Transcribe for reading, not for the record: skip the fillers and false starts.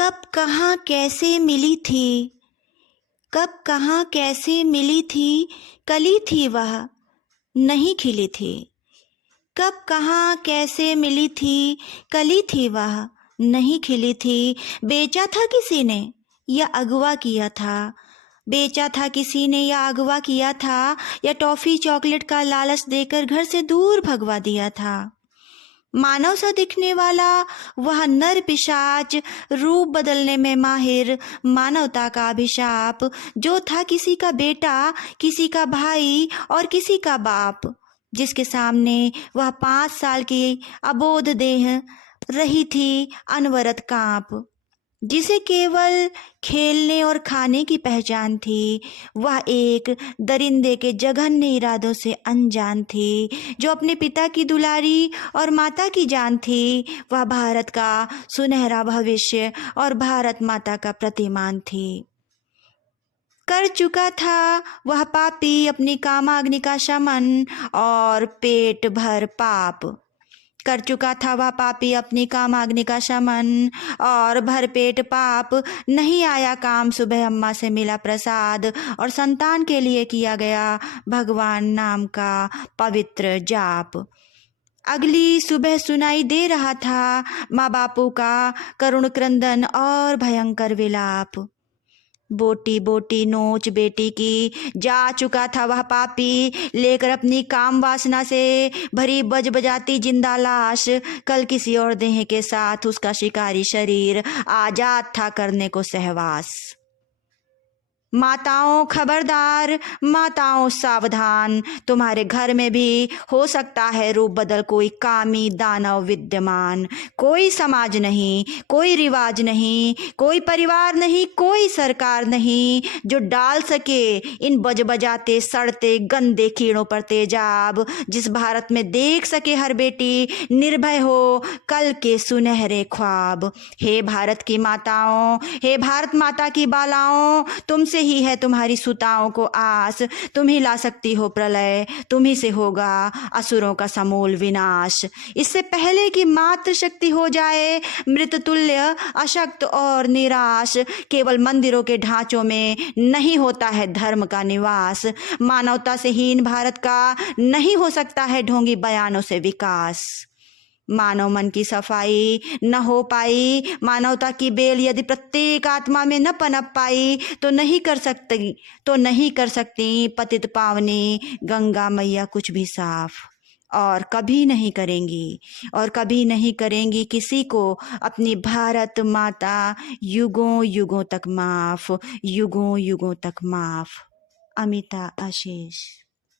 कब कहाँ कैसे मिली थी, कब कहाँ कैसे मिली थी, कली थी वह नहीं खिली थी। कब कहाँ कैसे मिली थी, कली थी वह नहीं खिली थी। बेचा था किसी ने या अगवा किया था, बेचा था किसी ने या अगवा किया था, या टॉफी चॉकलेट का लालच देकर घर से दूर भगवा दिया था। मानव सा दिखने वाला वह नर पिशाच, रूप बदलने में माहिर, मानवता का अभिशाप, जो था किसी का बेटा, किसी का भाई और किसी का बाप, जिसके सामने वह 5 साल की अबोध देह रही थी अनवरत कांप, जिसे केवल खेलने और खाने की पहचान थी। वह एक दरिंदे के जघन्य इरादों से अनजान थी, जो अपने पिता की दुलारी और माता की जान थी। वह भारत का सुनहरा भविष्य और भारत माता का प्रतिमान थी। कर चुका था वह पापी अपनी कामाग्नि का शमन और पेट भर पाप, कर चुका था वह पापी अपनी कामाग्नि का शमन और भरपेट पाप। नहीं आया काम, सुबह अम्मा से मिला प्रसाद और संतान के लिए किया गया भगवान नाम का पवित्र जाप। अगली सुबह सुनाई दे रहा था माँ बापू का करुण क्रंदन और भयंकर विलाप। बोटी बोटी नोच बेटी की, जा चुका था वह पापी लेकर अपनी काम वासना से भरी बज बजाती जिंदा लाश। कल किसी और देह के साथ उसका शिकारी शरीर आजाद था करने को सहवास। माताओं खबरदार, माताओं सावधान, तुम्हारे घर में भी हो सकता है रूप बदल कोई कामी दानव विद्यमान। कोई समाज नहीं, कोई रिवाज नहीं, कोई परिवार नहीं, कोई सरकार नहीं, जो डाल सके इन बज बजाते सड़ते गंदे कीड़ों पर तेजाब। जिस भारत में देख सके हर बेटी निर्भय हो कल के सुनहरे ख्वाब। हे भारत की माताओं, हे भारत माता की बालाओं, तुमसे ही है तुम्हारी सुताओं को आस। तुम ही ला सकती हो प्रलय, तुम ही से होगा असुरों का समूल विनाश। इससे पहले कि मात्र शक्ति हो जाए मृत तुल्य, अशक्त और निराश। केवल मंदिरों के ढांचों में नहीं होता है धर्म का निवास। मानवता से हीन भारत का नहीं हो सकता है ढोंगी बयानों से विकास। मानव मन की सफाई न हो पाई, मानवता की बेल यदि प्रत्येक आत्मा में न पनप पाई, तो नहीं कर सकती पतित पावनी गंगा मैया कुछ भी साफ। और कभी नहीं करेंगी, और कभी नहीं करेंगी किसी को अपनी भारत माता युगों युगों तक माफ, युगों युगों तक माफ। अमिता आशीष।